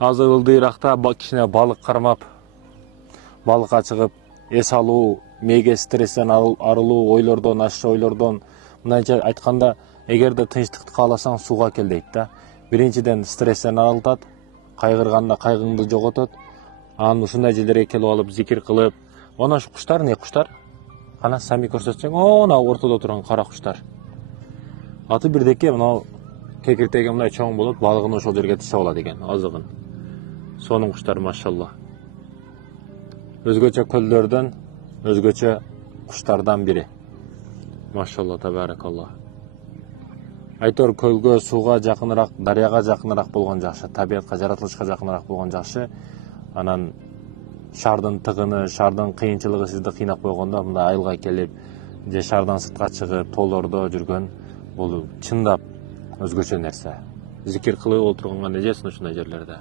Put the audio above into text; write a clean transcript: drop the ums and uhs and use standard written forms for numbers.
Азыр ылдыйракта кичине балык кармап, балыкка чыгып, эс алуу, мээге стресстен арылуу ойлордон, ашчы ойлордон, мындайча айтканда, эгерде тынчтыкты кааласаң сууга кел дейт да. Биринчиден стресстен арылтат, кайгырганда кайгыңды жоготот. Анан ушундай жерлерге келип алып, зикир кылып, она ушу куштар не куштар? Кана сами көрсөтсөң, она ортодо турган кара куштар. Аты бирдеке, мына кекиртеги мындай чоң болот, балыгын ошол жерге тишеп алат экен, азыгын. Сонун куштар, машалла. Өзгөчө көлдөрдөн, өзгөчө куштардан бири. Машалла, табаракалла. Айтор көлгө, сууга жакыныраак, дарыяга жакыныраак болгон жакшы, табиятка, жаратылышка жакыныраак болгон жакшы. Анан шаардын тыгыны, шаардын кыйынчылыгы сизди кыйнап койгондо, мындай айылга келип, же шаардан сыртка чыгып, тоолордо жүргөн, бул чындап өзгөчө нерсе. Зикир кылып отурганга нежесин ушундай жерлерде.